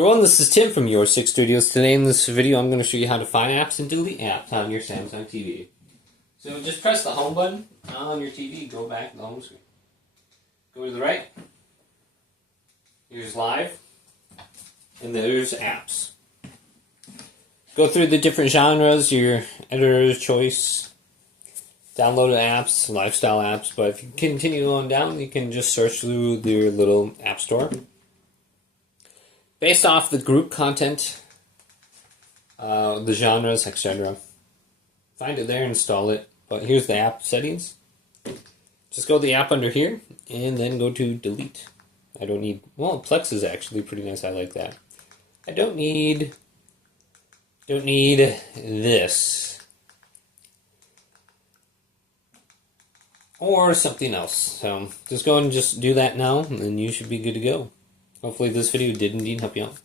Everyone, this is Tim from Your Six Studios. Today in this video I'm going to show you how to find apps and delete apps on your Samsung TV. So just press the home button on your TV, go back to the home screen. Go to the right, here's live, and there's apps. Go through the different genres, your editor's choice, downloaded apps, lifestyle apps, but if you continue on down you can just search through your little app store. Based off the group content, the genres, etc. Find it there, install it. But here's the app settings. Just go to the app under here, and then go to delete. I don't need, well, Plex is actually pretty nice, I like that. I don't need this. Or something else. So just go and just do that now, and then you should be good to go. Hopefully this video did indeed help you out.